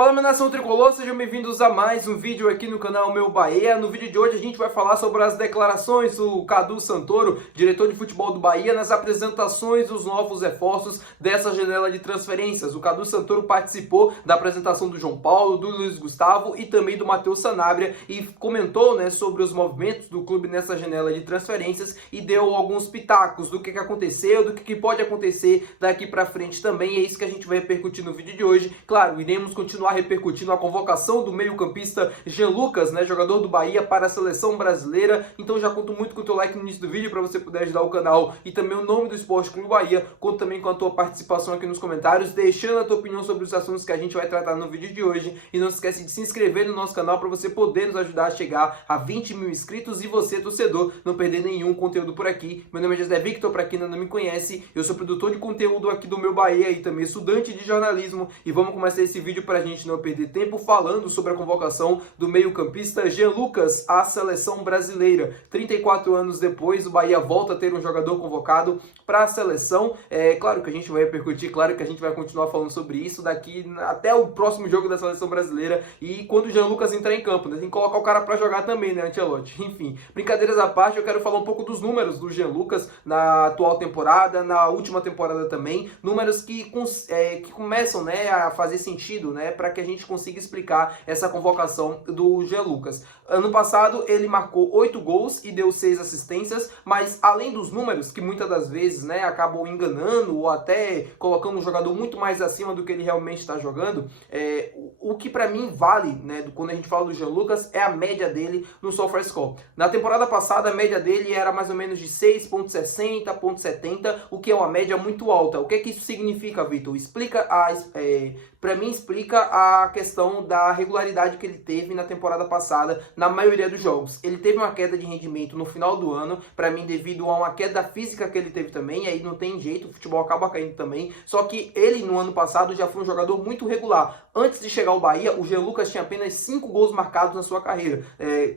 Fala, minha nação tricolor, sejam bem-vindos a mais um vídeo aqui no canal Meu Bahia. No vídeo de hoje a gente vai falar sobre as declarações do Cadu Santoro, diretor de futebol do Bahia, nas apresentações dos novos reforços dessa janela de transferências. O Cadu Santoro participou da apresentação do João Paulo, do Luiz Gustavo e também do Matheus Sanabria e comentou, sobre os movimentos do clube nessa janela de transferências e deu alguns pitacos do que aconteceu, do que pode acontecer daqui pra frente também. E é isso que a gente vai repercutir no vídeo de hoje. Claro, iremos continuar repercutindo a convocação do meio-campista Jean Lucas, jogador do Bahia, para a seleção brasileira. Então já conto muito com o teu like no início do vídeo para você poder ajudar o canal e também o nome do Esporte Clube Bahia. Conto também com a tua participação aqui nos comentários, deixando a tua opinião sobre os assuntos que a gente vai tratar no vídeo de hoje. E não se esquece de se inscrever no nosso canal para você poder nos ajudar a chegar a 20 mil inscritos e você, torcedor, não perder nenhum conteúdo por aqui. Meu nome é José Victor, para quem ainda não me conhece, eu sou produtor de conteúdo aqui do Meu Bahia e também estudante de jornalismo. E vamos começar esse vídeo para a gente não perder tempo falando sobre a convocação do meio-campista Jean Lucas à seleção brasileira. 34 anos depois, o Bahia volta a ter um jogador convocado para a seleção. Claro que a gente vai repercutir, claro que a gente vai continuar falando sobre isso daqui até o próximo jogo da seleção brasileira e quando o Jean Lucas entrar em campo, Tem que colocar o cara para jogar também, Ancelotti? Enfim, brincadeiras à parte, eu quero falar um pouco dos números do Jean Lucas na atual temporada, na última temporada também, números que começam, a fazer sentido, para que a gente consiga explicar essa convocação do Jean Lucas. Ano passado ele marcou 8 gols e deu 6 assistências, mas além dos números, que muitas das vezes acabam enganando ou até colocando um jogador muito mais acima do que ele realmente está jogando, o que para mim vale, quando a gente fala do Jean Lucas, é a média dele no SofaScore. Na temporada passada a média dele era mais ou menos de 6.60, 6.70, o que é uma média muito alta. O que é que isso significa, Vitor? Para mim explica a questão da regularidade que ele teve na temporada passada na maioria dos jogos. Ele teve uma queda de rendimento no final do ano, para mim devido a uma queda física que ele teve também, aí não tem jeito, o futebol acaba caindo também, só que ele no ano passado já foi um jogador muito regular. Antes de chegar ao Bahia, o Jean Lucas tinha apenas 5 gols marcados na sua carreira,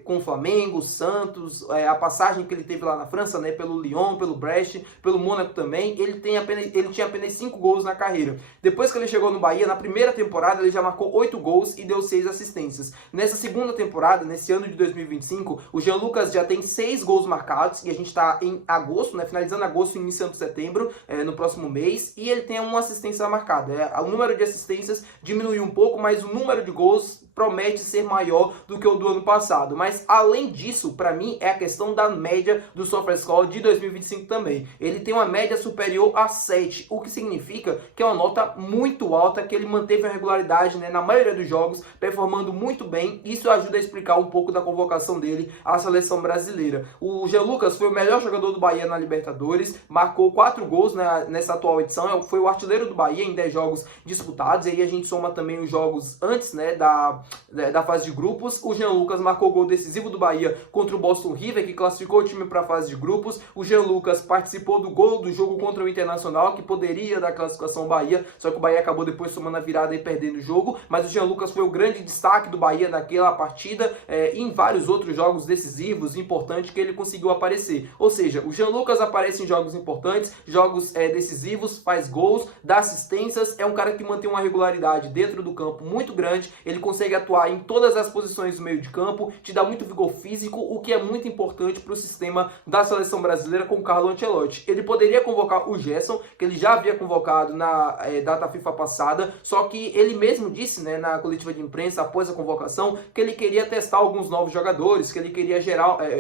com o Flamengo, Santos, a passagem que ele teve lá na França, pelo Lyon, pelo Brest, pelo Mônaco também, ele tinha apenas 5 gols na carreira. Depois que ele chegou no Bahia, na primeira temporada ele já marcou 8 gols e deu 6 assistências. Nessa segunda temporada, nesse ano de 2025, o Jean Lucas já tem 6 gols marcados e a gente está em agosto, finalizando agosto e iniciando setembro, no próximo mês, e ele tem uma assistência marcada. O número de assistências diminuiu um pouco, mas o número de gols promete ser maior do que o do ano passado. Mas além disso, para mim, é a questão da média do SofaScore de 2025 também. Ele tem uma média superior a 7, o que significa que é uma nota muito alta, que ele manteve a regularidade na maioria dos jogos, performando muito bem. Isso ajuda a explicar um pouco da convocação dele à seleção brasileira. O Jean Lucas foi o melhor jogador do Bahia na Libertadores, marcou 4 gols nessa atual edição, foi o artilheiro do Bahia em 10 jogos disputados, e aí a gente soma também os jogos antes da fase de grupos. O Jean Lucas marcou o gol decisivo do Bahia contra o Boston River, que classificou o time para a fase de grupos. O Jean Lucas participou do gol do jogo contra o Internacional, que poderia dar classificação ao Bahia, só que o Bahia acabou depois tomando a virada e perdendo o jogo, mas o Jean Lucas foi o grande destaque do Bahia naquela partida e em vários outros jogos decisivos, importantes, que ele conseguiu aparecer. Ou seja, o Jean Lucas aparece em jogos importantes, jogos decisivos, faz gols, dá assistências, é um cara que mantém uma regularidade dentro do campo muito grande, ele consegue atuar em todas as posições do meio de campo, te dá muito vigor físico, o que é muito importante para o sistema da seleção brasileira com o Carlo Ancelotti. Ele poderia convocar o Gerson, que ele já havia convocado na data FIFA passada, só que ele mesmo disse, na coletiva de imprensa após a convocação, que ele queria testar alguns novos jogadores, que ele queria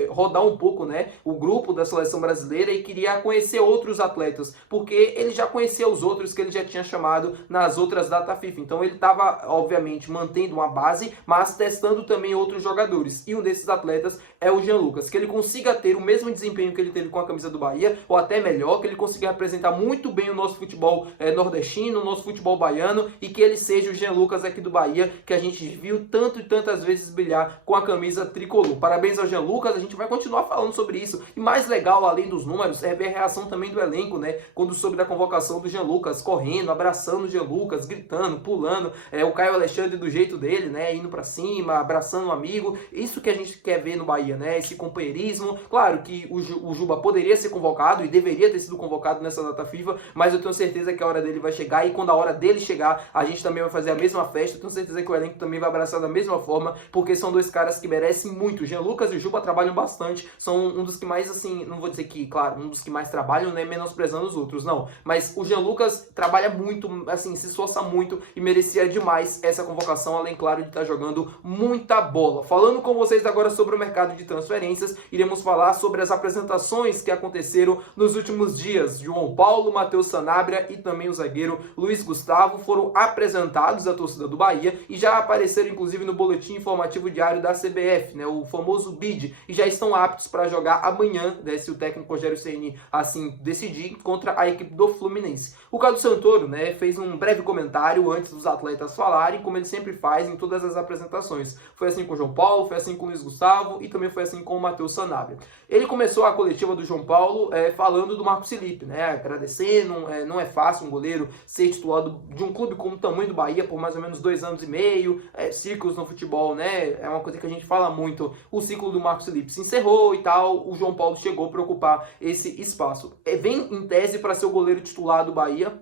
rodar um pouco, o grupo da seleção brasileira e queria conhecer outros atletas, porque ele já conhecia os outros que ele já tinha chamado nas outras data FIFA. Então ele estava, obviamente, mantendo uma base, mas testando também outros jogadores. E um desses atletas é o Jean Lucas. Que ele consiga ter o mesmo desempenho que ele teve com a camisa do Bahia, ou até melhor, que ele consiga representar muito bem o nosso futebol nordestino, o nosso futebol baiano, e que ele seja o Jean Lucas aqui do Bahia, que a gente viu tanto e tantas vezes brilhar com a camisa tricolor. Parabéns ao Jean Lucas, a gente vai continuar falando sobre isso. E mais legal, além dos números, é ver a reação também do elenco, quando soube da convocação do Jean Lucas, correndo, abraçando o Jean Lucas, gritando, pulando, o Caio Alexandre do jeito dele, né, indo pra cima, abraçando um amigo, isso que a gente quer ver no Bahia, né, esse companheirismo. Claro que o Juba poderia ser convocado e deveria ter sido convocado nessa data FIFA, mas eu tenho certeza que a hora dele vai chegar, e quando a hora dele chegar, a gente também vai fazer a mesma festa. Eu tenho certeza que o elenco também vai abraçar da mesma forma, porque são dois caras que merecem muito. O Jean Lucas e o Juba trabalham bastante, são um dos que mais, assim, não vou dizer que, claro, um dos que mais trabalham, né, menosprezando os outros, não, mas o Jean Lucas trabalha muito, assim, se esforça muito e merecia demais essa convocação, além, claro, de estar jogando muita bola. Falando com vocês agora sobre o mercado de transferências, iremos falar sobre as apresentações que aconteceram nos últimos dias. João Paulo, Matheus Sanabria e também o zagueiro Luiz Gustavo foram apresentados à torcida do Bahia e já apareceram, inclusive, no boletim informativo diário da CBF, né, o famoso BID, e já estão aptos para jogar amanhã, né, se o técnico Rogério Ceni assim decidir, contra a equipe do Fluminense. O Cadu Santoro, né, fez um breve comentário antes dos atletas falarem, como ele sempre faz em todas as apresentações. Foi assim com o João Paulo, foi assim com o Luiz Gustavo e também foi assim com o Matheus Sanabria. Ele começou a coletiva do João Paulo falando do Marcos Felipe, né, agradecendo. Não é fácil um goleiro ser titulado de um clube como o tamanho do Bahia por mais ou menos 2 anos e meio, ciclos no futebol, né, é uma coisa que a gente fala muito. O ciclo do Marcos Felipe se encerrou e tal, o João Paulo chegou para ocupar esse espaço. Vem em tese para ser o goleiro titular do Bahia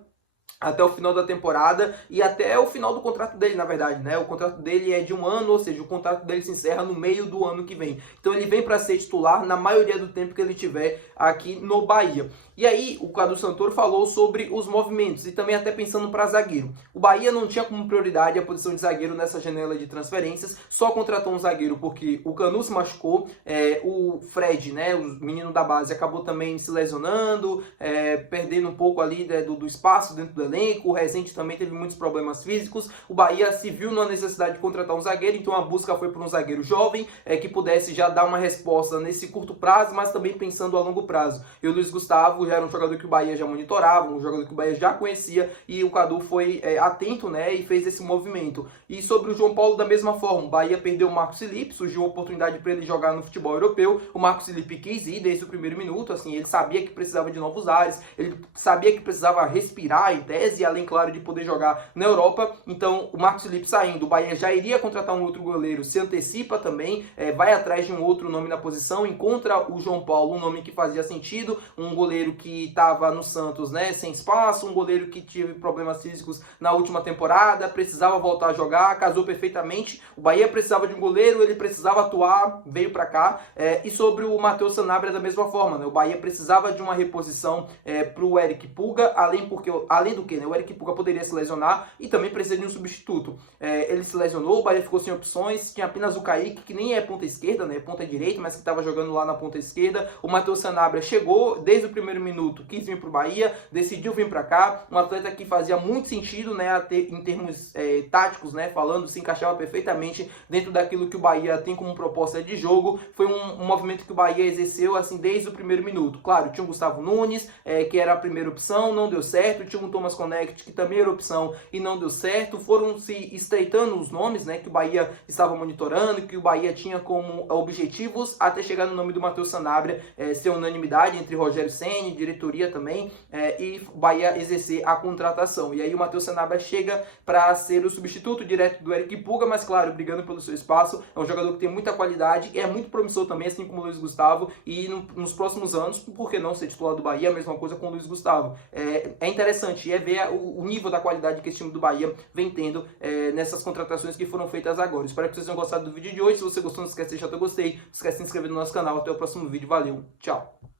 até o final da temporada e até o final do contrato dele, na verdade, né? O contrato dele é de 1 ano, ou seja, o contrato dele se encerra no meio do ano que vem. Então ele vem para ser titular na maioria do tempo que ele tiver aqui no Bahia. E aí o Cadu Santoro falou sobre os movimentos e também até pensando para zagueiro. O Bahia não tinha como prioridade a posição de zagueiro nessa janela de transferências, só contratou um zagueiro porque o Canu se machucou, o Fred, né, o menino da base, acabou também se lesionando, perdendo um pouco ali, né, do espaço dentro do elenco. O Rezende também teve muitos problemas físicos. O Bahia se viu na necessidade de contratar um zagueiro, então a busca foi por um zagueiro jovem, que pudesse já dar uma resposta nesse curto prazo, mas também pensando a longo prazo. E o Luiz Gustavo já era um jogador que o Bahia já monitorava, um jogador que o Bahia já conhecia, e o Cadu foi atento, né, e fez esse movimento. E sobre o João Paulo, da mesma forma, o Bahia perdeu o Marcos Felipe, surgiu a oportunidade para ele jogar no futebol europeu. O Marcos Felipe quis ir desde o primeiro minuto, assim, ele sabia que precisava de novos ares, ele sabia que precisava respirar em tese, além, claro, de poder jogar na Europa. Então, o Marcos Felipe saindo, o Bahia já iria contratar um outro goleiro, se antecipa também, vai atrás de um outro nome na posição, encontra o João Paulo, um nome que fazia sentido, um goleiro que estava no Santos, né, sem espaço, um goleiro que teve problemas físicos na última temporada, precisava voltar a jogar, casou perfeitamente. O Bahia precisava de um goleiro, ele precisava atuar, veio para cá. E sobre o Matheus Sanabria, da mesma forma, né, o Bahia precisava de uma reposição para o Eric Pulga, além do que, né, o Eric Pulga poderia se lesionar e também precisa de um substituto. Ele se lesionou, o Bahia ficou sem opções, tinha apenas o Kaique, que nem é ponta esquerda, né, é ponta direita, mas que estava jogando lá na ponta esquerda. O Matheus Sanabria chegou desde o primeiro minuto, quis vir para o Bahia, decidiu vir para cá, um atleta que fazia muito sentido, né, em termos táticos, né, falando, se encaixava perfeitamente dentro daquilo que o Bahia tem como proposta de jogo. Foi um movimento que o Bahia exerceu assim desde o primeiro minuto. Claro, tinha o Gustavo Nunes, que era a primeira opção, não deu certo, tinha o Thomas Connect, que também era opção e não deu certo. Foram se estreitando os nomes, né, que o Bahia estava monitorando, que o Bahia tinha como objetivos, até chegar no nome do Matheus Sanabria ser unanimidade entre Rogério Ceni, diretoria também, e o Bahia exercer a contratação. E aí o Matheus Sanabria chega para ser o substituto direto do Eric Pulga, mas claro, brigando pelo seu espaço. É um jogador que tem muita qualidade, é muito promissor também, assim como o Luiz Gustavo, e nos próximos anos, por que não ser titular do Bahia? A mesma coisa com o Luiz Gustavo. É interessante ver o nível da qualidade que esse time do Bahia vem tendo nessas contratações que foram feitas agora. Espero que vocês tenham gostado do vídeo de hoje. Se você gostou, não esquece de deixar o teu gostei, não esquece de se inscrever no nosso canal. Até o próximo vídeo. Valeu, tchau!